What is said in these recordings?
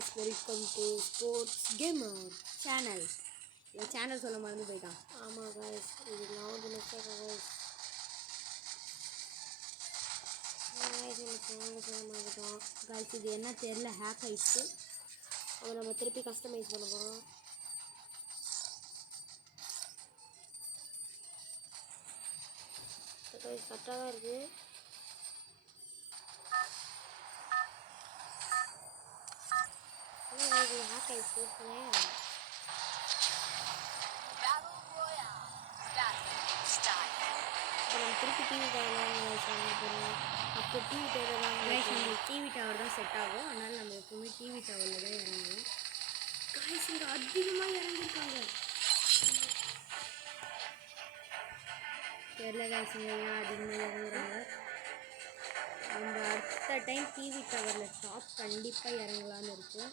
guys, welcome to Sports Gamer channel. இந்த channel சொல்ல மறந்து போயிட்டான். ஆமாம் guys, இது நான் வந்து மிஸ்டேக் guys. இந்த சேனல் சொல்ல மறந்துட்டோம் guys. இது என்ன தெரியல, ஹேக் ஆயிடுச்சு. அதை நம்ம திருப்பி கஸ்டமைஸ் பண்ண போகிறோம். கரெக்டாக தான் இருக்குது. ஹேக் ஆயிடுச்சு. இப்போ நம்ம திருப்பி டிவி டவர் போகிறோம். அப்போ டிவி டவர் தான் நம்ம டிவி டவர் தான் செட் ஆகும். அதனால் நம்ம எப்பவுமே டிவி டவரில் தான் இறங்குவோம். guys, இங்கே அதிகமாக இறங்கியிருக்காங்க. தெரியல guys, இங்கே ஏன் அதிகமாக இறங்குறாங்க. நம்ம அடுத்த டைம் டிவி டவரில் டாப் கண்டிப்பாக இறங்கலான்னு இருக்கும்.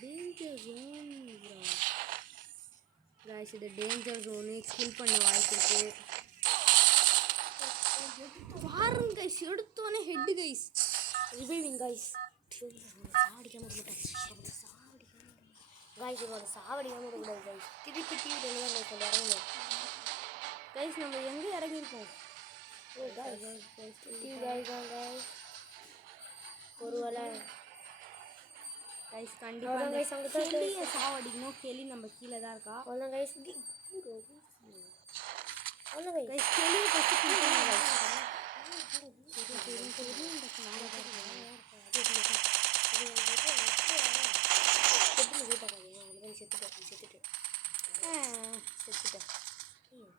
டேஞ்சர் ஜோன் guys, இது டேஞ்சர் ஜோனு கில் பண்ண வாய்ப்பு இருக்கு. பாருங்க guys, எடுத்தோன்னே ஹெட் guys. Reviving guys. சாவடிக்காமல் விட்டேன். guys, இதோட சாவடிக்காமல் விடாது guys. திருப்பி டிவி தான் நான் இறங்கணும் guys. நம்ம எங்கே இறங்கியிருக்கோம்? டிவி guys தான் guys. ஒருவேளை guys கண்டிப்பாக guys அங்கே தான் கெளியை சாவடிக்கணும். கெளி நம்ம கீழே தான் இருக்கா. அவ்வளோ guys. அவ்வளோ guys. கெளியை ஃபஸ்ட்டு கில் பண்ணுங்க guys. செத்துட்டேன்.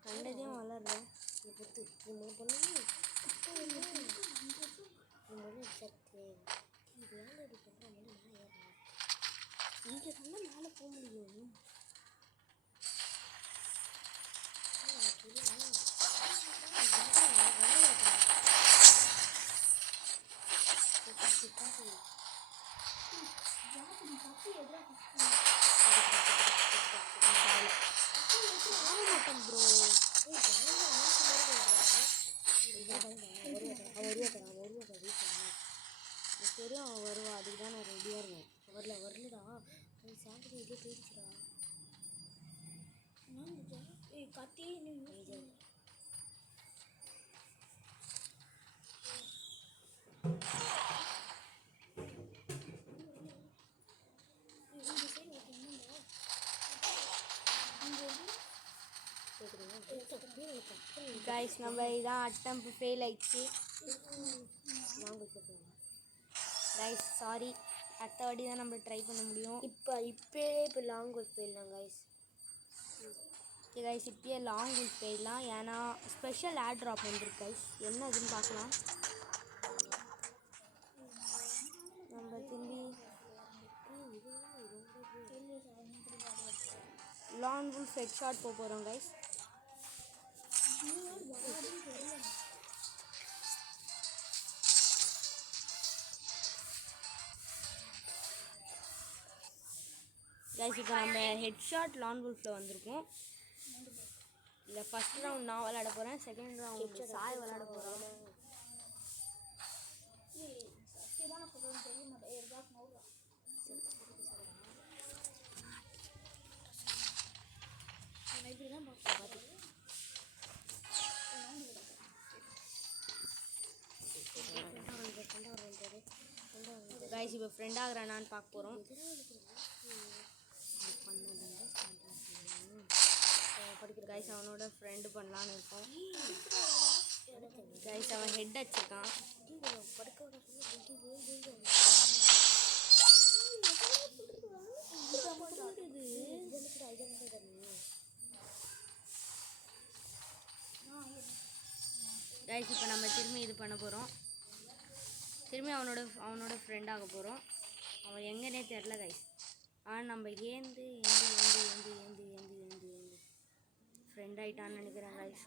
கண்டதையும் வளர்றேன். பொறுத்து சத்து வேலை பண்ணுற மாதிரி நான் ஏறேன். இங்கே தான் மேலே போக முடியும். தெரியும் அவன் வருவா, அதுக்கு தான் நான் ரெடியாக இருக்கேன். வரலடா சாப்பிட்டு இதே போயிடுச்சுடா. கத்தி guys, நம்ம இதான் அட்டம் ஃபெயில் ஆயிடுச்சு. guys சாரி, அடுத்த வாட்டி தான் நம்ம ட்ரை பண்ண முடியும். இப்போ லாங் கோல்ஃப் போயிடலாம் guys. ஓகே guys, இப்போயே லாங் கோல்ஃப் போயிடலாம். ஏன்னா ஸ்பெஷல் ஏர் ட்ராப் வந்துருக்கு guys. என்ன இதுன்னு பார்க்கலாம். நம்ம திரும்பி லாங் கோல்ஃப் ஹெட் ஷாட் போக போகிறோம் guys. guys, இப்போ நம்ம ஹெட் ஷாட் லாங் கோல்ஃபில் வந்திருக்கோம். இல்லை ஃபஸ்ட் ரவுண்ட் நான் விளையாட போகிறேன், செகண்ட் ரவுண்ட் சாய் விளையாட போகிறோம். guys, இப்போ ஃப்ரெண்ட் ஆகிறானான்னு பார்க்க போகிறோம். guys, அவனோட ஃப்ரெண்டு பண்ணலான்னு இருக்கோம். guys, அவன் ஹெட் அடிச்சிருக்கான். guys, இப்போ நம்ம திரும்பி இது பண்ண போகிறோம். திரும்பி அவனோட ஃப்ரெண்ட் ஆக போகிறோம். அவன் எங்கன்னே தெரில guys. ஆனால் நம்ம ஏந்து ஃப்ரெண்ட் ஆகிட்டான்னு நினைக்கிறேன் guys.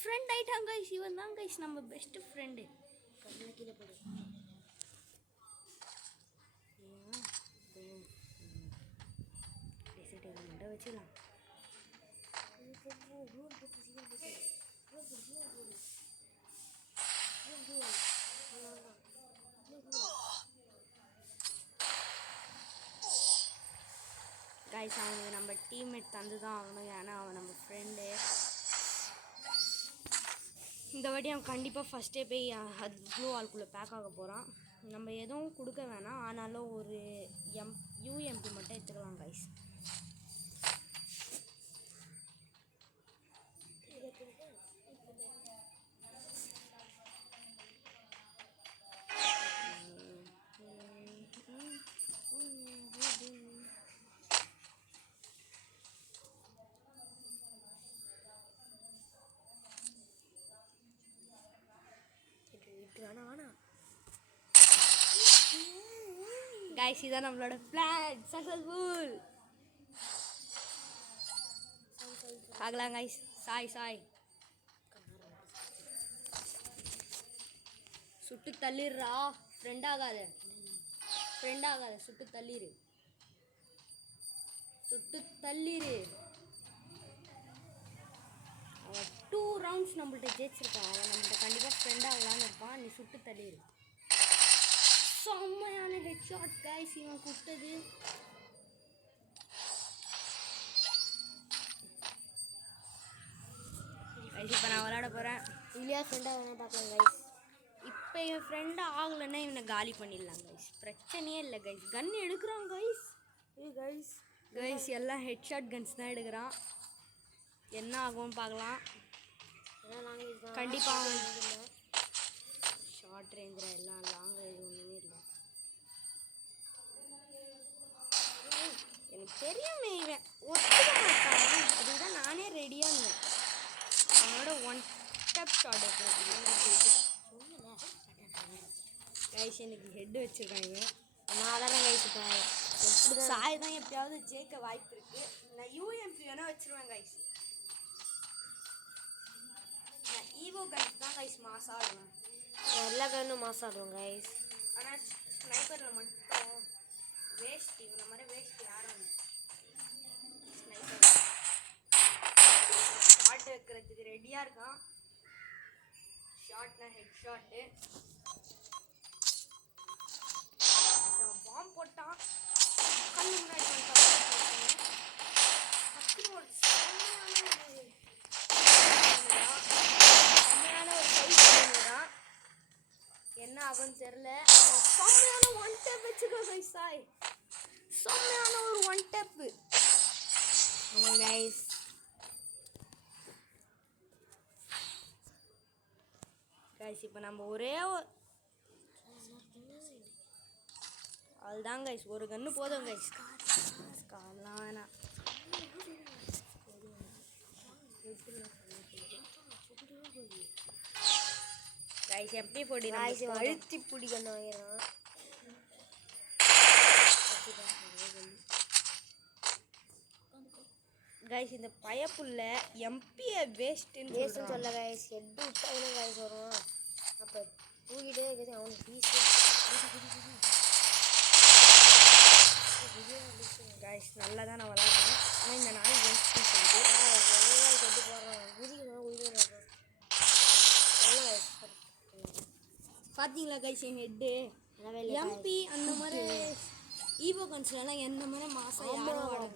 ஃப்ரெண்ட் ஆகிட்டான் guys. இவன் தான் guys நம்ம பெஸ்ட்டு ஃப்ரெண்டு. கீழே போடு. வச்சுக்கலாம். கைஸ் அவனுக்கு நம்ம டீம்மேட் தந்து தான் ஆகணும், ஏன்னா அவன் நம்ம ஃப்ரெண்டு. இந்த வாட்டி அவன் கண்டிப்பாக ஃபஸ்ட்டே போய் அது ப்ளூ ஆல்குள்ளே பேக் ஆக போகிறான். நம்ம எதுவும் கொடுக்க வேணாம், ஆனாலும் ஒரு யூஎம்பி மட்டும் எடுத்துக்கலாம் கைஸ். கைஸ் இதான் நம்மளோட பிளான் சக்ஸஸ்ஃபுல். பார்க்கலாம் கைஸ். சாய் சுட்டு தள்ளிடுறா. ஃப்ரெண்ட் ஆகாத சுட்டு தள்ளிடு. அவன் 2 ரவுண்ட்ஸ் நம்மள்ட்ட ஜெயிச்சிருக்கான். அவன் நம்மள்ட்ட கண்டிப்பாக ஃப்ரெண்ட் ஆகலான்னு இருப்பான். நீ சுட்டு தள்ளிடு. செம்மையான ஹெட் ஷாட் கைஸ் இவன் கொடுத்தது. இப்போ நான் விளையாட போகிறேன். இல்லையா ஃப்ரெண்டாக வேணா பார்க்கலாம் கைஸ். இப்போ என் ஃப்ரெண்டு ஆகலைன்னா இவனை காலி பண்ணிடலாம் கைஸ். பிரச்சனையே இல்லை கைஸ். கன் எடுக்கிறான் கைஸ். கைஸ் எல்லாம் ஹெட் ஷாட் கன்ஸ் தான் எடுக்கிறான். என்ன ஆகும்னு பார்க்கலாம். கண்டிப்பாக ஷார்ட் ரேஞ்சில் எல்லாம் லாங் ரேஞ்ச் ஒன்றுமே இல்லை. எனக்கு தெரியுமே இவன் ஒத்துக்க மாட்டான். அதுதான் நானே ரெடியாக இருந்தேன். அவனோட 1 ஸ்டெப் ஷாட் கைஸ் எனக்கு ஹெட் வச்சிருக்கான் இவன். நான் தானே கைஸ் இப்போ சாய் தான் எப்பயாவது ஜெயிக்க வாய்ப்பு இருக்கு. நான் யூஎம்பி வேணா வச்சிருவேன் கைஸ். நான் ஈவோ கன்ஸ் தான் கைஸ் மாஸ் ஆடுவேன். எல்லா கன்னும் மாஸ் ஆடுவோம் கைஸ். ஆனால் ஸ்னைப்பரில் மட்டும் வேஸ்ட். இவனை மாதிரி வேஸ்ட் யாரும் ஸ்னைப்பர் ஷாட் வைக்கிறதுக்கு ரெடியாக இருக்கான். ஷாட்னா ஹெட் ஷாட்டு. பாம்பு போட்டான். கண்ணு முன்னாடி என்ன ஆகும்னு தெரியல. செம்மையான 1 டேப் வச்சுக்கோ கைஸ். சாய் செம்மையான ஒரு 1 டேப். ஆமாம் கைஸ். கைஸ் இப்போ நம்ம ஒரே அதுதான் கைஸ். ஒரு கன்று போதும் கைஸ். காலாம் வேணாம். கைஸ் எப்படி போடி கைஸ் அழுத்தி பிடி கன்று வாங்கிடுறான். கைஸ் இந்த பயப்புள்ள எம்பியை வேஸ்ட்டுன்னு சொல்ல கைஸ். ஹெட் விட்டா எவ்வளோ கைஸ் வரும். அப்போ தூக்கிட்டே இருக்குது அவனுக்கு பீஸ். கைஸ் நல்லா தான் நான் விளாட்றேன். ஆனால் இந்த நாள் வேஸ்ட்டு சொல்லிட்டு கொண்டு போடுறான். குதிக்கிறான். பார்த்தீங்களா கைஸ் என் ஹெட்டு எம்பி அந்த மாதிரி ஈவோ கன்ஸ்லாம் எந்த மாதிரி மாதம்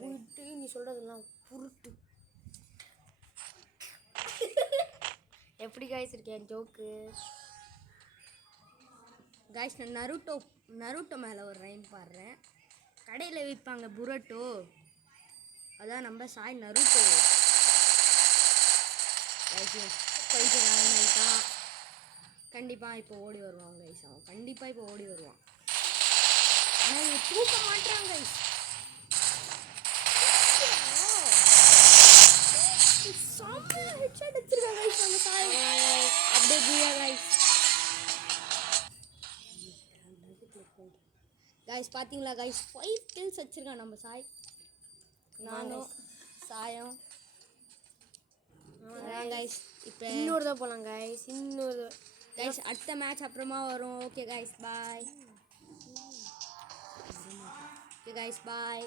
புருட்டு. நீ சொல்கிறதெல்லாம் புருட்டு. எப்படி கைஸ் இருக்கேன் ஜோக்கு. கைஸ் நான் நருட்டோ மேலே ஒரு ரைம் பாடுறேன். கடையில் விற்பாங்க புரட்டோ, அதான் நம்ம சாய் நருட்டோ. போயிட்டு தான் கண்டிப்பாக இப்போ ஓடி வருவான் கைஸ். அவன் கண்டிப்பாக இப்போ ஓடி வருவான். ஆனால் இவன் தூக்க மாட்டான் கைஸ். அப்படியே பூயா கைஸ். கைஸ் பார்த்தீங்களா கைஸ் 5 kills வச்சிருக்கான் நம்ம சாய். நானும் சாயம் கைஸ். இப்போ இன்னொரு தான் போகலாம் கைஸ். இன்னொரு கைஸ் அடுத்த மேட்ச் அப்புறமா வரும். Okay guys bye. Okay guys bye.